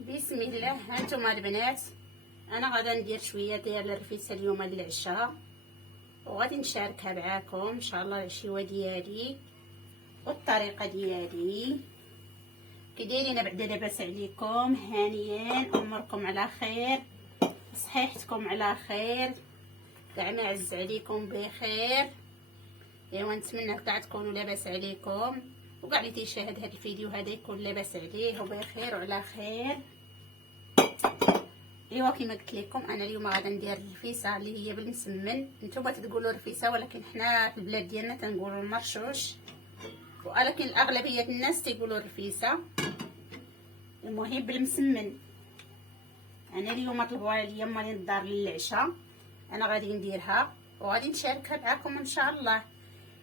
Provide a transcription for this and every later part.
بسم الله. هانتوما البنات، انا غادا ندير شويه ديال الرفيسه اليوم للعشاء، وغادي نشاركها معاكم ان شاء الله العشيوه ديالي والطريقه ديالي. كي دايرين بعدا؟ لاباس عليكم؟ هانيين، اموركم على خير، صحيحتكم على خير، كاع ما عز عليكم بخير. ايوا نتمنى كاع تكونوا لاباس عليكم، وكاع اللي تيشاهد هذا الفيديو هذا يكون لاباس عليه وبخير وعلى خير. ايوا كما قلت لكم انا اليوم غادا ندير الرفيسه اللي هي بالمسمن. نتوما تقولوا رفيسه، ولكن حنا في البلاد ديالنا تنقولوا المرشوش، ولكن الاغلبيه الناس تيقولوا رفيسه. المهم بالمسمن. انا اليوم طلبوها ليا مالين الدار للعشاء، انا غادي نديرها وغادي نشاركها معكم ان شاء الله.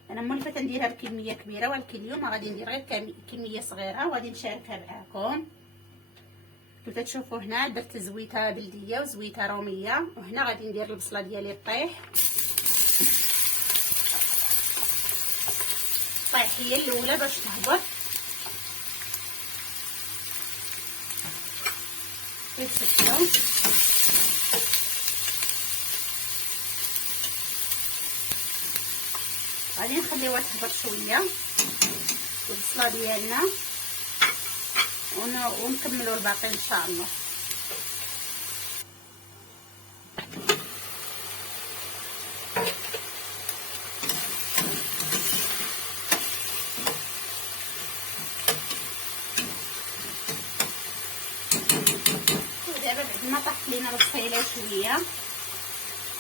انا مولفه نديرها بكميه كبيره، ولكن اليوم غادي ندير غير كميه صغيره وغادي نشاركها معكم. كيف تشوفوا هنا درت زويته بلديه وزويته روميه، وهنا غادي ندير البصله ديالي طيح هي الاولى باش تهبط. كتشوفوا غادي نخليوها تهبط شويه البصله ديالنا، ونكملوا الباقي ان شاء الله. ودابا بعد ما طاحت لينا البصيله شويه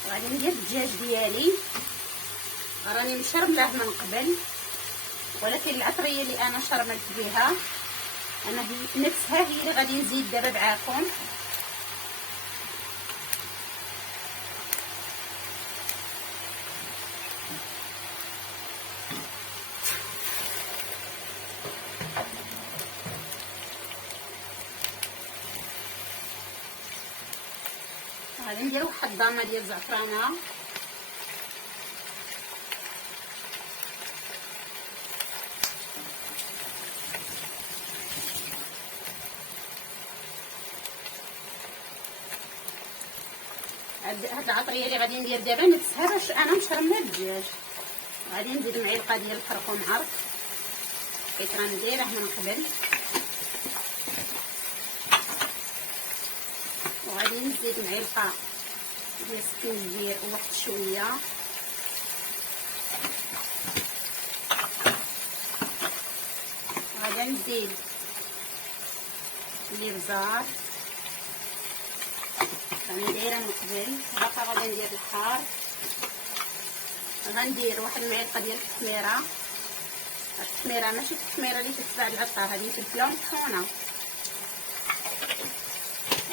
غادي ندير الدجاج ديالي. راني مشرملاه من قبل، ولكن العطريه اللي انا شرملت بها انا هي نفسها هي اللي غادي نزيد دابا معاكم. غادي ندير واحد الضامه ديال الزعفرانه، هاد العطريه اللي غادي ندير دابا نفسها باش انا مشرمله الدجاج. غادي نزيد معلقه ديال الفرق ومعرف حيت راني دايره من قبل، وغادي نزيد معلقه ديال السكينجير وواحد شويه، غادي نزيد الابزار راني دايره من قبل. باقا غادي ندير الحار، غندير واحد المعلقه ديال التحميره. التحميره ماشي التحميره اللي تتباع العطار، هذه فلفله مطحونه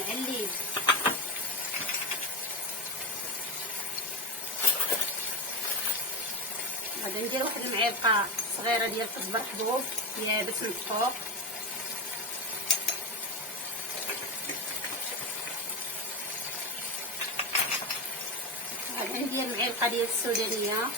عليب. غادي ندير واحد المعلقه صغيره ديال الكزبر حبوب يابس من الفوق، غادي ندير معلقه ديال السودانيه،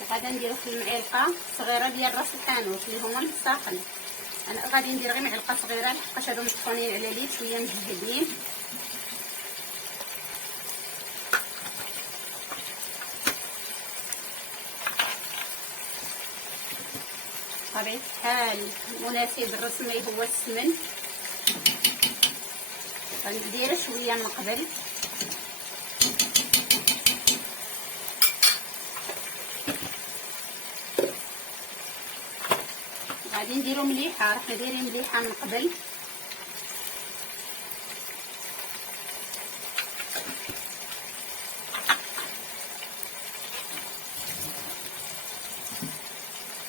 وغادي ندير واحد المعلقه صغيره ديال راس الحانوت اللي هما المستاقل. انا غادي ندير غير معلقه صغيره لحقاش هادو مطحونين على ليد شويه مجهدين. بطبيعة الحال مناسب الرسمي هو السمن، غندير شويه من قبل. غادي نديرو مليحه، راح دايرين مليحه من قبل.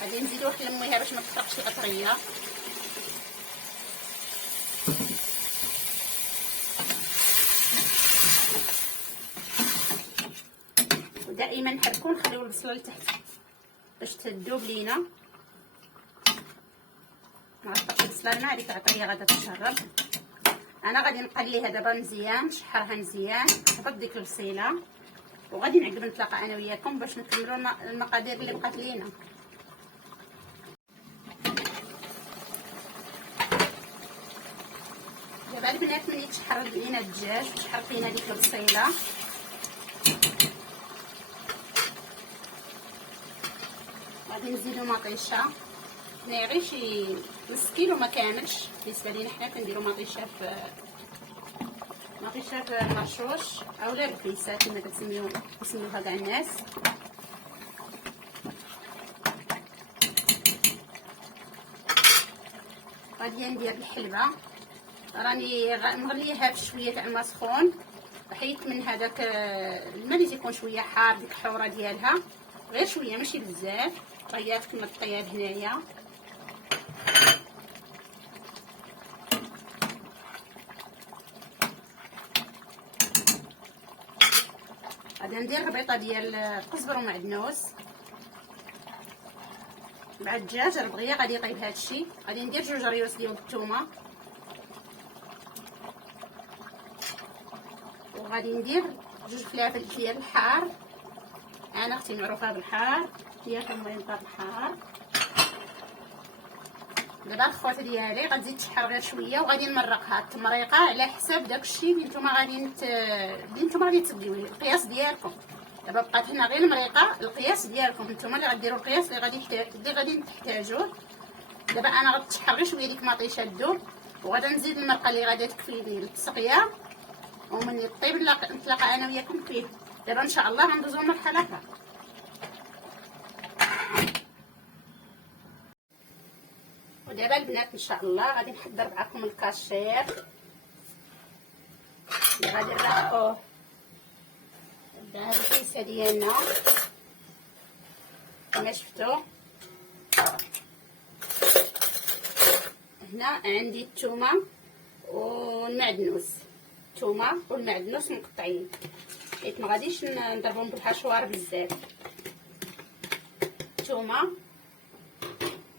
غادي نزيدو تلميها باش ما تحرقش القطريه. ودائما نحركو نخليو البصله لتحت باش تذوب لينا. ما عطاتش البصله الماء هذيك العطريه غادا تشرب. انا غادي نقليها دابا مزيان، نشحرها مزيان، نحط ديك البصيله وغادي نعقب نتلاقى انا وياكم باش نكملوا المقادير اللي بقات لينا. دابا البنات ملي تشحر لينا الدجاج وتشحر فينا ديك البصيله غادي نزيدو مطيشه. هنايا غير شي نص كيلو ما كاملش، بالنسبه لينا حنا كنديرو مطيشه في مرشوش اولا رفيسه كما كتسميوها كاع الناس. غادي ندير الحلبه، راني مغليها بشويه تاع الماء سخون، حيت من هذاك الماء اللي تيكون شويه حار، ديك الحوره ديالها غير شويه ماشي بزاف، طيات كما الطياب هنايا. غادي ندير ربيطه ديال القزبر ومعدنوس مع الدجاج ربغيه غادي يطيب هادشي. غادي ندير 2 ريوس ديال الثومه، وغادي ندير 2 فلافل ديال الحار. انا اختي معروفه بالحار، ديالكم المهم بالحار. دابا الخوات ديالي غتزيد تشحر غير شويه وغادي نمرقها التمريقه على حساب داكشي اللي نتوما غادي تديو ليه القياس ديالكم. دابا بقات هنا غير المريقه، القياس ديالكم نتوما اللي غديروا القياس اللي غادي تحتاجوه. دابا انا غتشحر غير شويه ديك مطيشه تذوب، وغادا نزيد المرقه اللي غادي تكفيني للتسقيه، ومن يطيب نتلاقى انا وياكم فيه. دابا ان شاء الله غندوزو للمرحله اخرى. ودابا البنات ان شاء الله غادي نحضر معكم الكاشير اللي غادي نرققوه بهاد الكيسه ديالنا كما شفتوا. هنا عندي الثومه والمعدنوس، الثومه والمعدنوس مقطعين حيت ما غاديش نضربهم بالحشوار بزاف. الثومه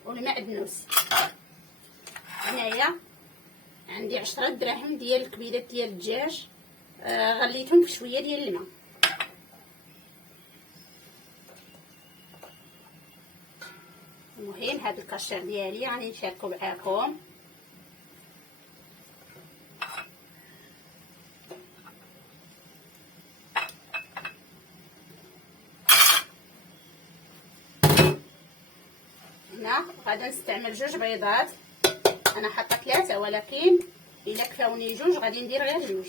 والمعدنوس. هنايا عندي 10 دراهم ديال الكبيدات ديال الدجاج، غليتهم في شويه ديال الماء. المهم هاد الكاشير ديالي راني نشاركو معاكم. هنا غادا نستعمل 2 بيضات، انا حاطه 3 ولكن الا كفاوني 2 غادي ندير غير 2،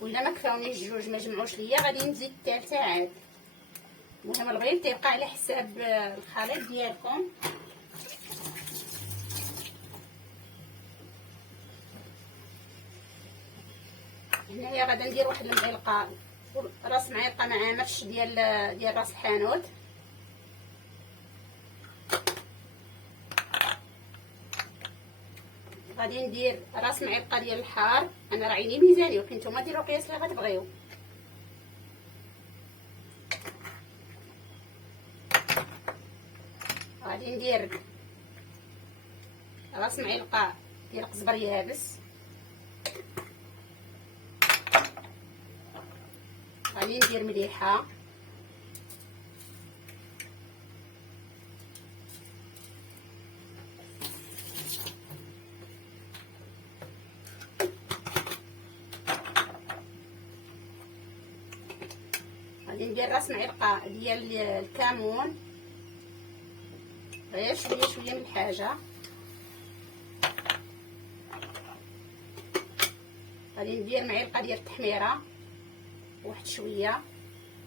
وإلا ما كفاونيش 2 ما جمعوش ليا غادي نزيد الثالثه عاد. المهم البيض تيبقى على حساب الخليط ديالكم. هنايا غادا ندير واحد المعلقه راس معلقه مع نفس ديال راس الحانوت. غادي ندير راس معلقه ديال الحار، انا راه عيني ميزاني ولكن نتوما ديروا القياس اللي غتبغيو. غادي ندير راس معلقه ديال القزبر يابس، غادي ندير مليحه، غادي ندير راس معلقه ديال الكمون، غير شويه من الحاجه، غادي ندير معلقه ديال التحميره واحد شويه.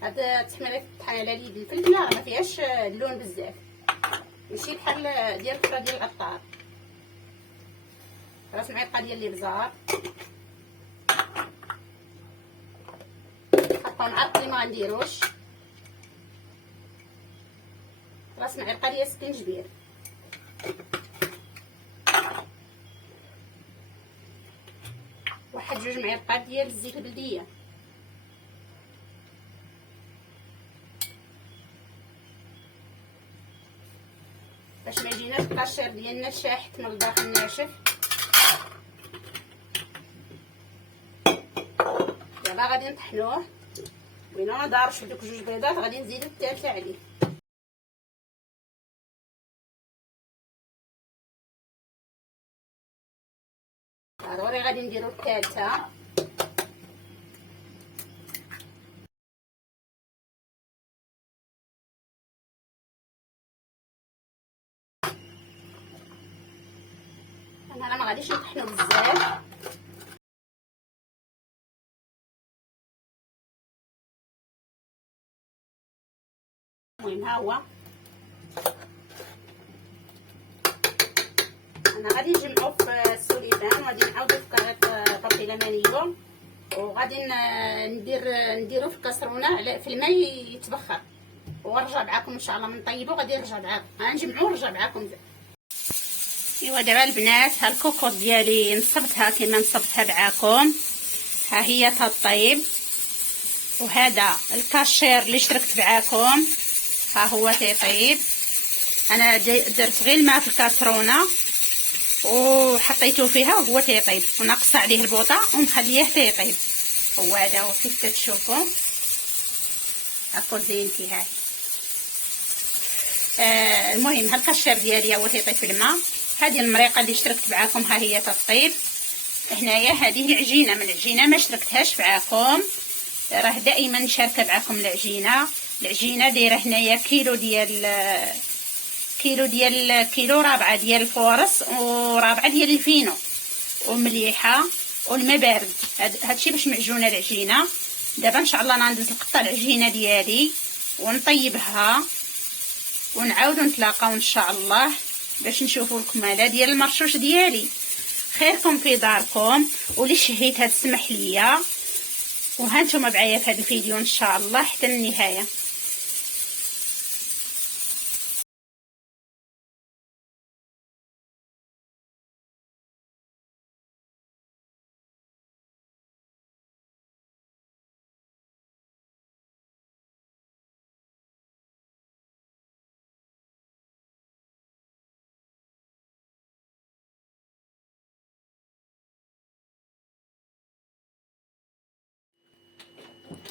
هاد التحميره طحنا على اليد الفلفل راه ما فيهاش اللون بزاف، ماشي بحال ديال الكره ديال العطار. راس معلقه ديال الابزار، حطهم عرق اللي ما غنديروش. راس معلقه ديال السكنجبير، واحد 2 معالق ديال الزيت البلديه، باش ما يجيناش الطاشير ديالنا شاحت من الداخل ناشف. دابا غادي نطحنوه، وينا ما دارش بدوك 2 بيضات غادي نزيدو الثالثه عليه. ضروري غادي نديرو الثالثه. انا ما غاديش نطحنو بزاف، المهم ها هو. انا غادي نجمعو في السوليفان وغادي نعاودو في كريط بابي لامانيو، وغادي نديرو في الكاسرونه في الماء يتبخر، ونرجع معكم ان شاء الله من طيبو. غادي نرجع معكم، غنجمعو ونرجع معكم. ايوا دابا البنات ها الكوكوط ديالي نصبتها كما نصبتها معاكم، ها هي تطيب. وهذا الكاشير اللي شركت معاكم ها هو تيطيب. انا درت غير الماء في الكاسرونه وحطيته فيها وهو تيطيب، ونقص عليه البوطه ومخليه تيطيب. هو هذا هو كيف تشوفوا هاكو زينتي هاي. المهم ها الكاشير ديالي هو تيطيب في الماء. هذه المريقه اللي اشتركت معاكم ها هي تطيب. هنايا هذه العجينه، من العجينه ما اشتركتهاش معاكم، راه دائما شاركه معاكم العجينه دايره هنايا كيلو رابعه ديال الفورص ورابعه ديال الفينو ومليحه والماء بارد. هادشي باش معجونه العجينه. دابا ان شاء الله غندوز نقطع العجينه ديالي ونطيبها ونعاودو نتلاقاو ان شاء الله باش نشوفوا الكماله ديال المرشوش ديالي. خيركم في داركم، واللي شهيتها تسمح ليا، وها نتوما معايا في هذا الفيديو ان شاء الله حتى النهايه.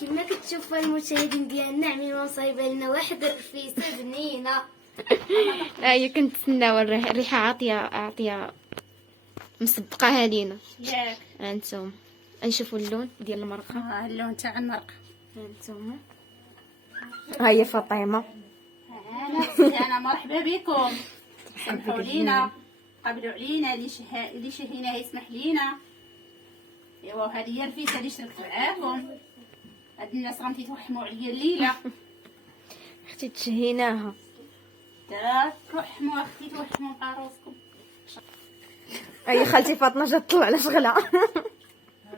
كما كتشوفوا المشاهدين ديالنا عملنا صايبه لنا واحد الرفيسه بنينه. هي كنتسناو الريحه عاطيه مصدقاها لينا ياك هانتوما. نشوفوا اللون ديال المرقه. اللون تاع المرقه هانتوما ها هي فاطمه. انا مرحبا بكم، سمحوا لينا، قبلوا علينا، اللي شهيناه يسمح لينا. ايوا هذه هي الرفيسه اللي شركت معاكم. هاد الناس راهم تيتوحموا عليا الليله. اختي تشهيناها تا توحموا اختي، توحموا مع راسكم. اي خالتي فاطمه جات تطلع على شغلها.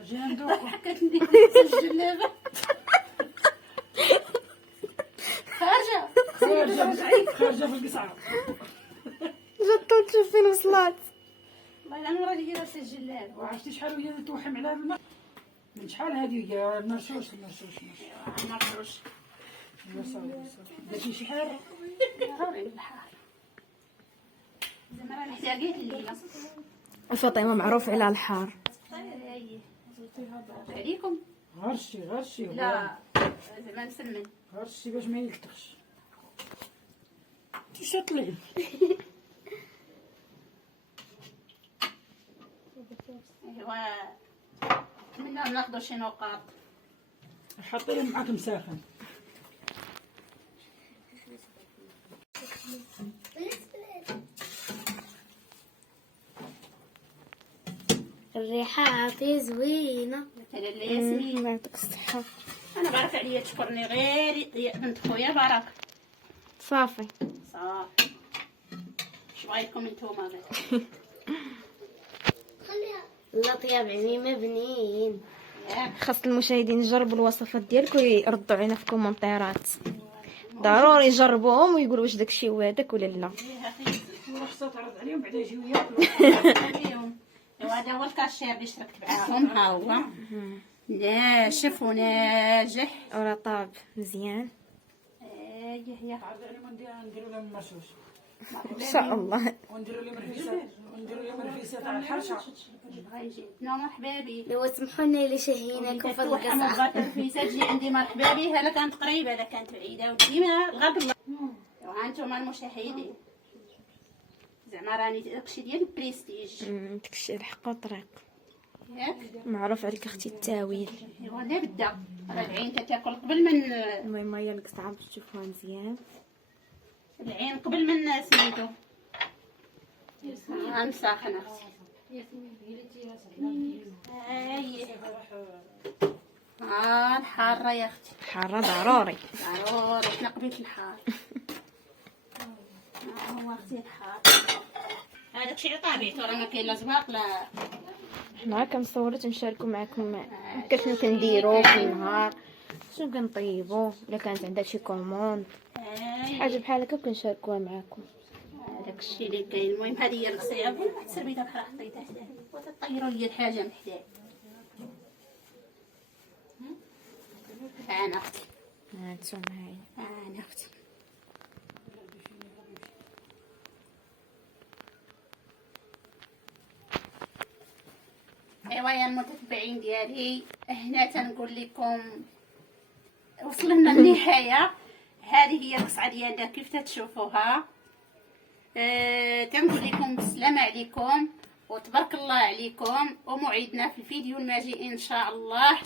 جاندو حكات ندير الجلابه خارجه خارجه في القصعه. جات تشوف فين وصلات. والله الا مرة ديال راس الجلابه. وعرفتي شحال وهي توحم عليها بالماء من شحال هذه هي المرشوش مرشوش درتي شي حاجه هاوري البحر زعما راه محتاجين الليله. فاطمه معروف على الحار. عليكم غرشي لا زعما نسمن غرشي باش ما يلتخش تشطلي. ايوا منا ناخذ شي نقاط. حطي لهم معاك مساخن. الريحه عاطيه زوينه. مثلا الياسمين يعطيك الصحه. انا بارك عليا تشكرني غير يا بنت خويا بارك صافي صافي. شو بغيتكم نتوما غير الاطياب عميمه بنين. ياك خاص المشاهدين يجربوا الوصفات ديالك ويردوا علينا في كومونتيرات. ضروري يجربوهم ويقولوا واش داكشي هو هذاك ولا لا. خصها تعرض عليهم بعدا يجيو ياكلوا. اليوم هذا هو الكاشير اللي شركت معاهم، ها هو ناشف وناجح وراه طاب مزيان هي تعرض عليهم نديروا لهم المرشوش ان شاء الله. ونديروا لهم رفيسات تاع الحرشه. بغا يجي نو مرحبا بي. لو سمحوا لنا الا شهيناكم في القصعه. بغات الرفيسه تجي عندي مرحبا بها، لا كانت قريبه لا كانت بعيده، وديما الغرب الله. ها انتم المشاهدين زعما راني داكشي ديال البريستيج داكشي الحق وطريق ياك. معروف عليك اختي التاويل. ايوا لا بدا راه العين تاكل قبل من المهم هي القصعه باش تشوفوها مزيان. العين قبل من سميتو مساخنه الحاره يا اختي حاره ضروري. ضروري حنا قبيله الحار. هو اختي الحار هذاك شي طابيعته، راه ما كاين لا زواق لا. حنا كنصوروا تنشاركوا معكم كيفاش كنديروا في النهار، شنو كنطيبوا، الا كانت عندها شي كوموند شي حاجه بحال هكا كنشاركوها معكم. هذاك الشيء اللي كاين. المهم هذه هي الغسيله، السربيله بحال حطيتها حداه وتطيروا لي الحاجه من حداه. انا اختي هانتوما هاي انا اختي ايوا يا المتتبعين ديالي، هنا تنقول لكم وصلنا للنهايه. هذه هي القصعه ديالنا كيف تشوفوها. تنقول لكم بالسلامه عليكم وتبارك الله عليكم، وموعدنا في الفيديو الماجي ان شاء الله.